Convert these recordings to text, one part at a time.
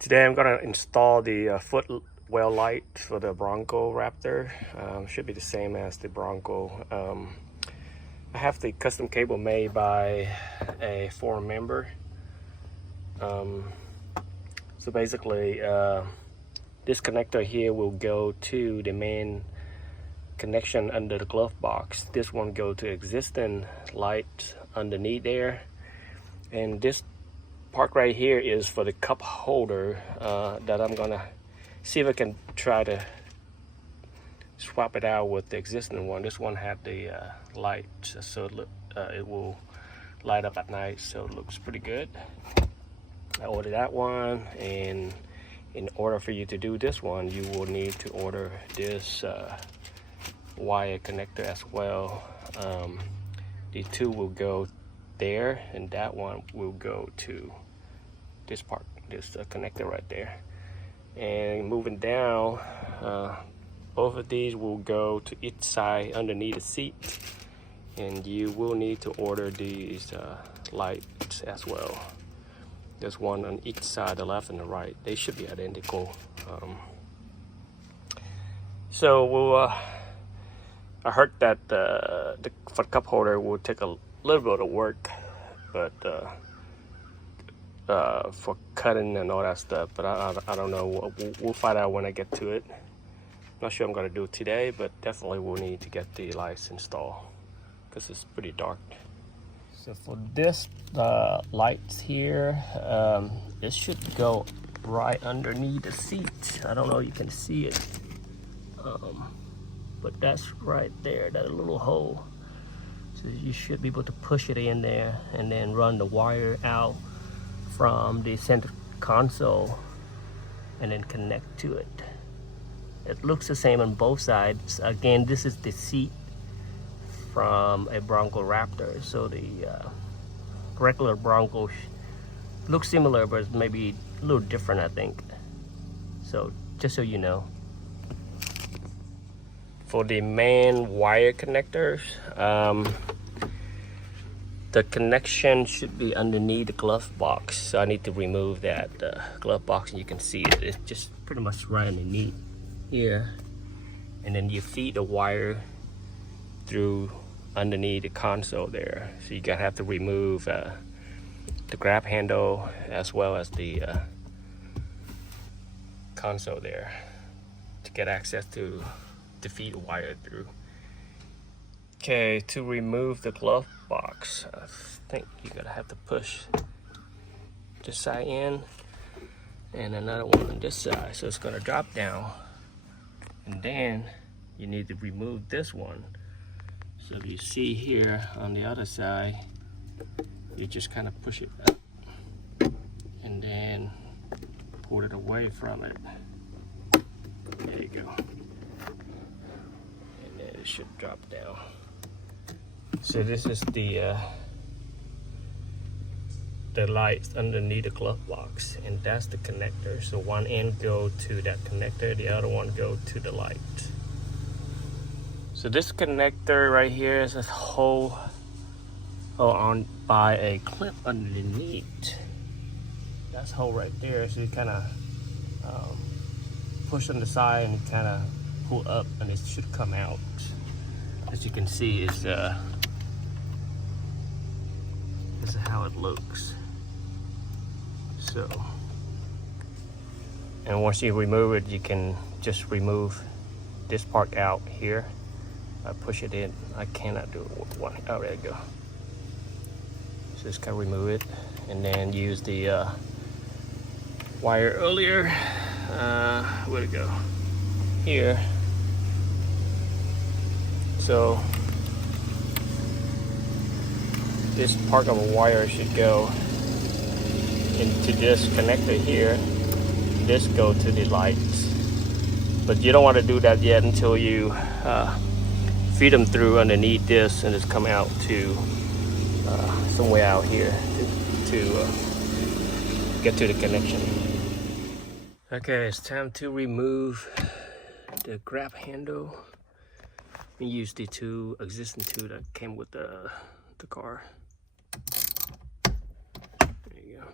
Today I'm gonna install the Footwell light for the Bronco Raptor. Should be the same as the Bronco. I have the custom cable made by a forum member. So basically, this connector here will go to the main connection under the glove box. This one go to existing light underneath there, and this part right here is for the cup holder that I'm gonna see if I can try to swap it out with the existing one. This one had the light, so it will light up at night, so it looks pretty good. I ordered that one, and in order for you to do this one, you will need to order this wire connector as well. The two will go there, and that one will go to this part, this connector right there. And moving down, both of these will go to each side underneath the seat, and you will need to order these lights as well. There's one on each side, the left and the right. They should be identical. I heard that for the cup holder will take a little bit of work, but for cutting and all that stuff, but I don't know. We'll find out when I get to it. Not sure I'm gonna do it today, but definitely we'll need to get the lights installed because it's pretty dark. So for this lights here, it should go right underneath the seat. I don't know if you can see it, but that's right there, that little hole. So you should be able to push it in there and then run the wire out from the center console and then connect to it. It looks the same on both sides. Again, this is the seat from a Bronco Raptor, so the regular Bronco looks similar, but maybe a little different, I think. So just so you know. For the main wire connectors, the connection should be underneath the glove box. So I need to remove that glove box, and you can see it. It's just pretty much right underneath here. And then you feed the wire through underneath the console there. So you're gonna have to remove the grab handle as well as the console there to get access to feed the wire through. Okay, to remove the glove box, I think you're gonna have to push this side in and another one on this side, so it's gonna drop down, and then you need to remove this one. So if you see here on the other side, you just kind of push it up and then pull it away from it. There you go. And then it should drop down. So this is the lights underneath the glove box, and that's the connector. So one end go to that connector, the other one go to the light. So this connector right here is a hole on by a clip underneath. That's hole right there. So you kind of push on the side and kind of pull up, and it should come out. As you can see, this is how it looks. So, and once you remove it, you can just remove this part out here. I push it in. I cannot do it with one. Oh, there you go. So just kind of remove it, and then use the wire earlier. Where'd it go? Here. So this part of a wire should go into this connector here. This go to the lights, but you don't want to do that yet until you feed them through underneath this, and it's come out to somewhere out here to get to the connection. Okay, it's time to remove the grab handle. We use the existing two that came with the car. There you go.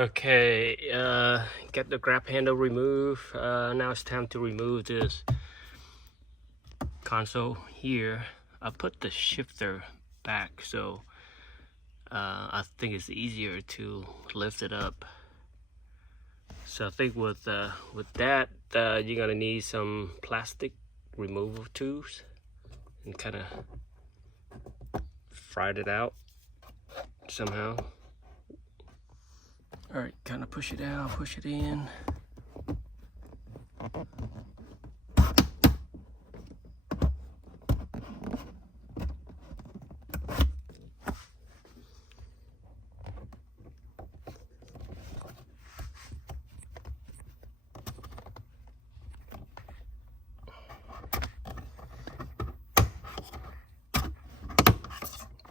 Okay, get the grab handle removed. Now it's time to remove this console here. I put the shifter back, so I think it's easier to lift it up. So I think with that, you're gonna need some plastic removal tools and kind of fried it out somehow. All right, kind of push it out, push it in.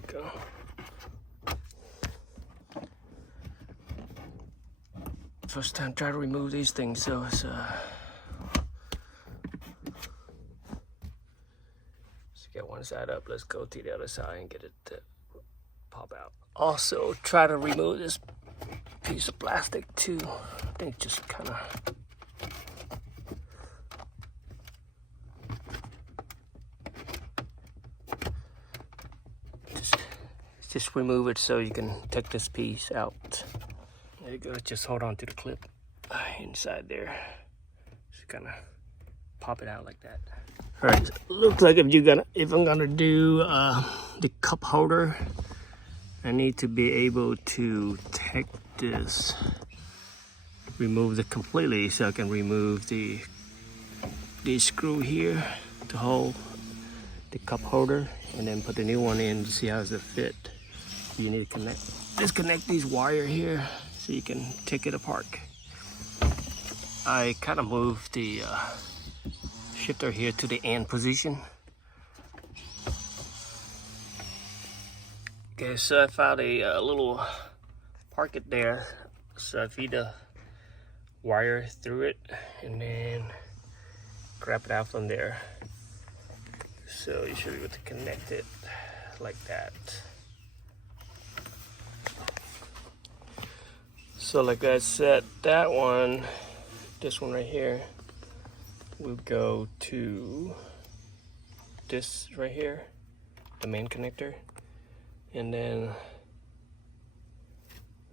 Go. First time try to remove these things, so it's let's get one side up. Let's go to the other side and get it to pop out. Also, try to remove this piece of plastic too. I think just kind of. Just remove it so you can take this piece out. There you go. Just hold on to the clip inside there. Just kind of pop it out like that. All right. Looks like if I'm gonna do the cup holder, I need to be able to take this, remove it completely, so I can remove the screw here to hold the cup holder, and then put the new one in to see how does it fit. You need to disconnect these wire here so you can take it apart. I kind of moved the shifter here to the end position. Okay, so I found a little pocket there, so I feed the wire through it and then grab it out from there. So you should be able to connect it like that. So like I said, that one, this one right here, will go to this right here, the main connector. And then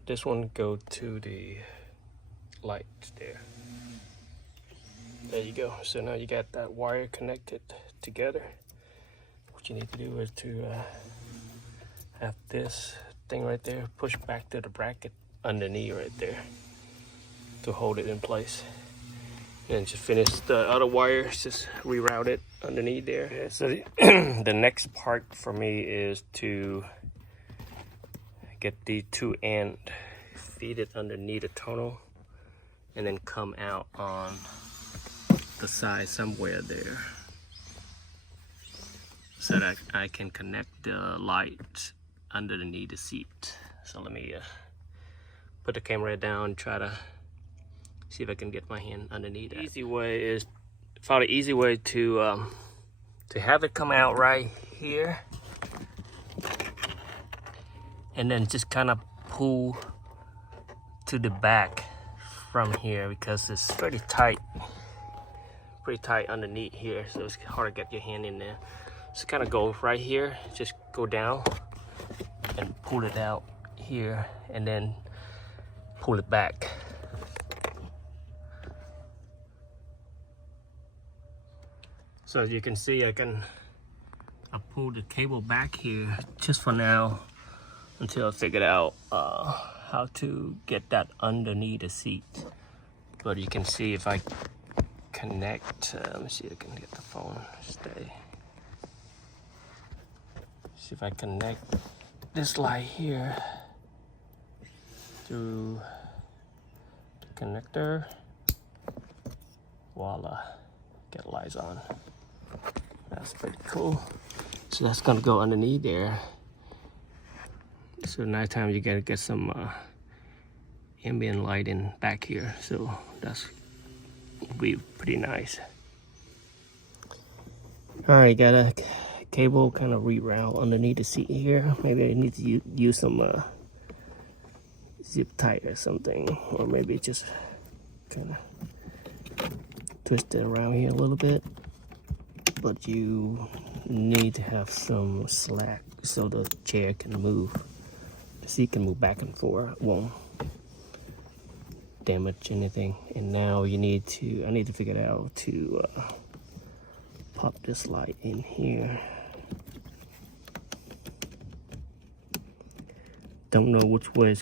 this one go to the light there. There you go. So now you got that wire connected together. What you need to do is to have this thing right there push back to the bracket underneath right there to hold it in place. And just finish the other wires, just reroute it underneath there. So the next part for me is to get the two end, feed it underneath the tunnel, and then come out on the side somewhere there, so that I can connect the light underneath the seat. So let me put the camera down, try to see if I can get my hand underneath that. Easy way is, found an easy way to have it come out right here, and then just kind of pull to the back from here, because it's pretty tight underneath here, so it's hard to get your hand in there. So kind of go right here, just go down and pull it out here, and then pull it back. So as you can see, I pull the cable back here just for now, until I figure out how to get that underneath the seat. But you can see if I connect, let me see if I can get the phone stay. See if I connect this light here to the connector. Voila, get lights on. That's pretty cool. So that's gonna go underneath there. So nighttime you gotta get some ambient light in back here. So that's will be pretty nice. All right, got a cable kind of reroute underneath the seat here. Maybe I need to use some zip tight or something, or maybe just kind of twist it around here a little bit. But you need to have some slack so the chair can move. The seat can move back and forth. It won't damage anything. And now I need to figure out how to pop this light in here. Don't know which way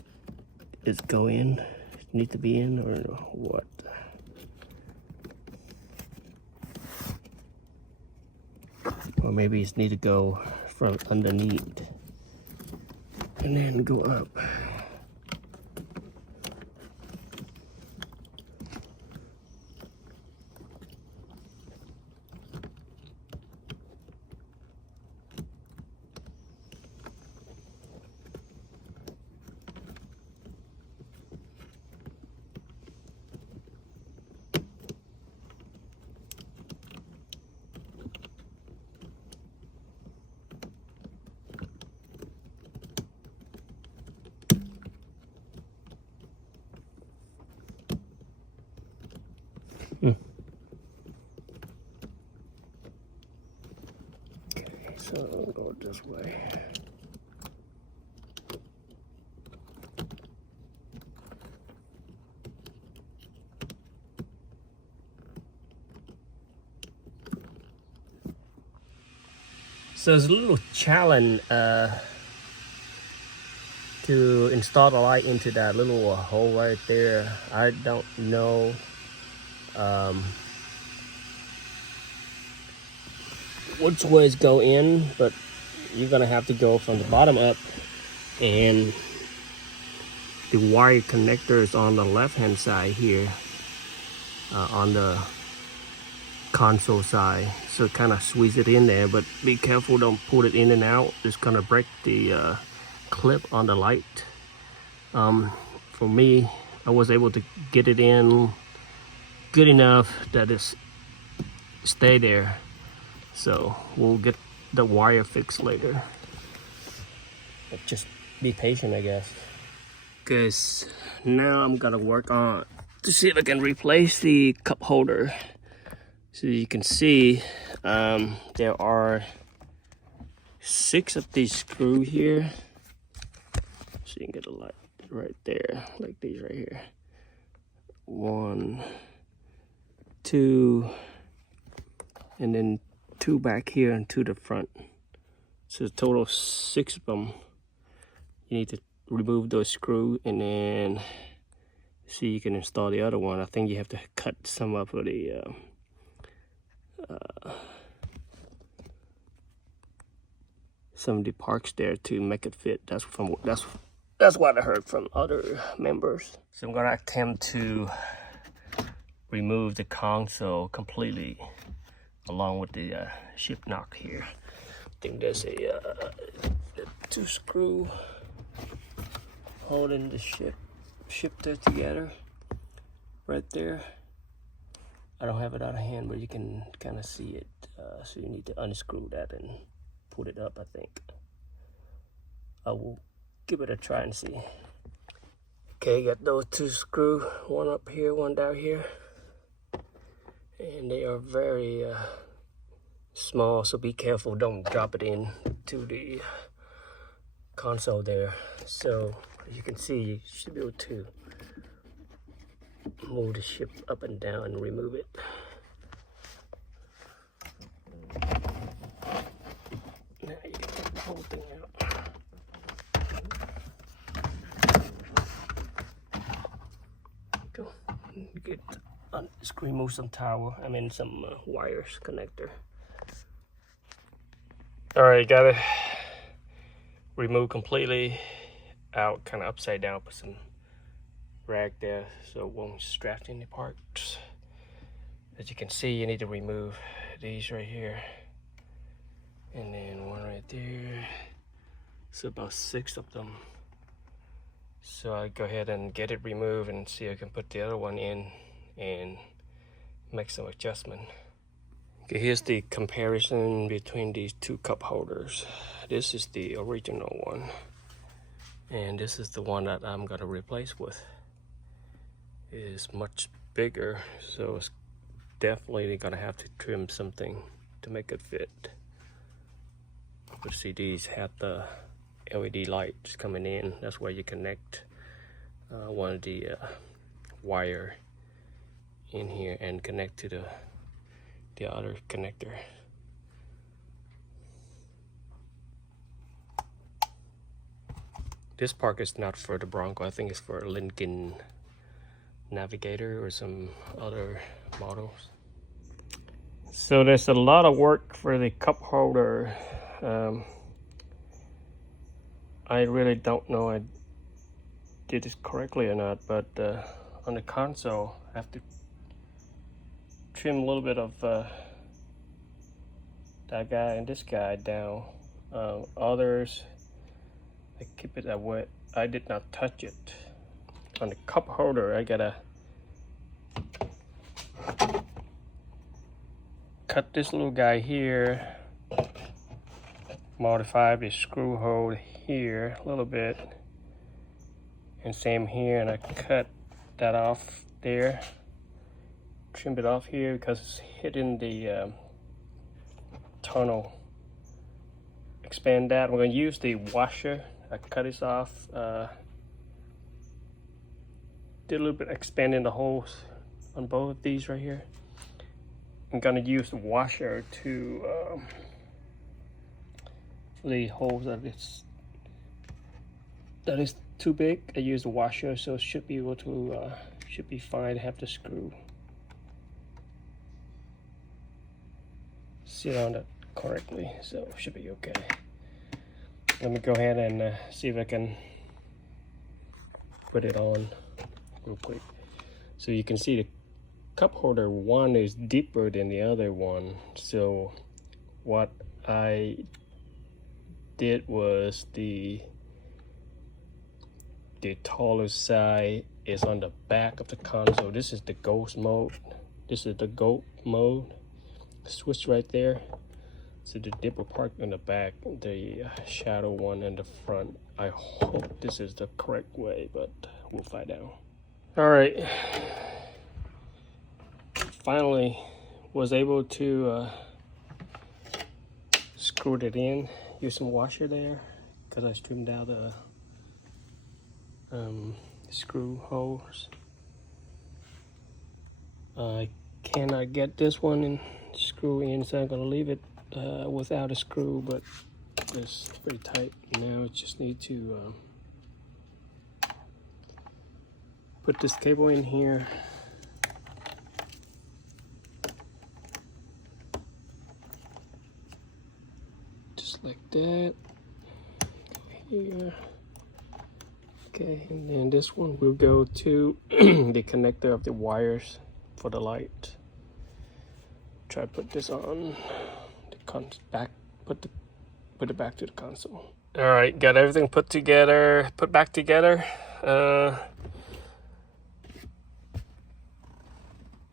it's going. It need to be in or what. Or maybe it's need to go from underneath and then go up. Okay, so I'll go this way. So it's a little challenge to install the light into that little hole right there. I don't know which ways go in, but you're gonna have to go from the bottom up, and the wire connector is on the left hand side here, on the console side, so kind of squeeze it in there, but be careful, don't pull it in and out. It's gonna break the clip on the light. For me, I was able to get it in good enough that it's stay there, so we'll get the wire fixed later. But just be patient, I guess. Guys, now I'm gonna work on to see if I can replace the cup holder. So you can see there are 6 of these screws here. So you can get a light right there, like these right here. 1, 2, and then 2 back here and 2 to the front. So a total of 6 of them. You need to remove those screws and then see you can install the other one. I think you have to cut some up for the some of the parts there to make it fit. That's what I heard from other members. So I'm gonna attempt to remove the console completely along with the ship knock here. I think there's a 2 screw holding the shifter together right there. I don't have it out of hand, but you can kind of see it. So you need to unscrew that and put it up, I think. I will give it a try and see. Okay, got those 2 screws, one up here, one down here. And they are very small, so be careful, don't drop it in to the console there. So as you can see, you should be able to move the ship up and down and remove it. Now you can take the whole thing out. Go. Get remove some some wires connector. All right, got it removed completely out, kind of upside down. Put some rag there so it won't stretch any parts. As you can see, you need to remove these right here, and then one right there. So about 6 of them. So I go ahead and get it removed and see if I can put the other one in and make some adjustment. Okay, here's the comparison between these 2 cup holders. This is the original one, And this is the one that I'm gonna replace with. It is much bigger, so it's definitely gonna have to trim something to make it fit. But see, these have the LED lights coming in. That's where you connect one of the wire in here and connect to the other connector. This part is not for the Bronco. I think it's for Lincoln Navigator or some other models. So there's a lot of work for the cup holder. I really don't know I did this correctly or not, but on the console I have to trim a little bit of that guy and this guy down. Others, I keep it that way. I did not touch it. On the cup holder, I gotta cut this little guy here, modify the screw hole here a little bit, and same here, and I cut that off there, trim it off here because it's hitting the tunnel. Expand that. We're going to use the washer. I cut this off, did a little bit expanding the holes on both of these right here. I'm going to use the washer to the holes that is too big. I use the washer, so it should be able to should be fine to have the screw sit on it correctly, so it should be okay. Let me go ahead and see if I can put it on real quick. So you can see the cup holder one is deeper than the other one. So what I did was the taller side is on the back of the console. This is the ghost mode. This is the goat mode. Switch right there. So the dipper part in the back, the shadow one in the front. I hope this is the correct way, but we'll find out. All right. Finally was able to screw it in. Use some washer there because I trimmed out the screw holes. I cannot get this one and screw in, so I'm gonna leave it without a screw, but it's pretty tight. Now I just need to put this cable in here. Just like that. Here. Okay, and then this one will go to the connector of the wires for the light. Try to put this on the back, put it back to the console. All right, got everything put back together.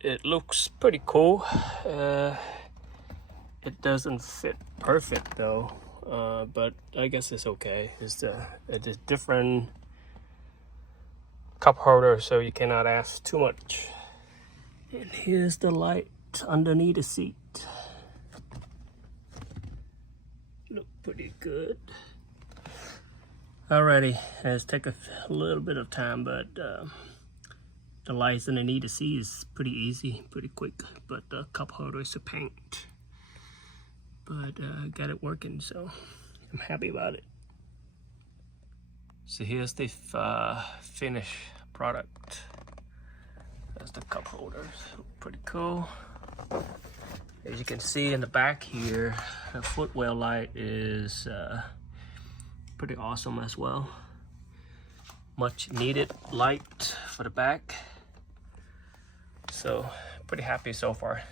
It looks pretty cool. It doesn't fit perfect though, but I guess it's okay. It's a different cup holder, so you cannot ask too much. And here's the light underneath the seat. Look pretty good. Alrighty, it's taken a little bit of time, but the lights underneath the seat is pretty easy, pretty quick. But the cup holder is a paint. But got it working, so I'm happy about it. So here's the finished product. That's the cup holders. Pretty cool. As you can see in the back here, the Footwell light is pretty awesome as well. Much needed light for the back. So pretty happy so far.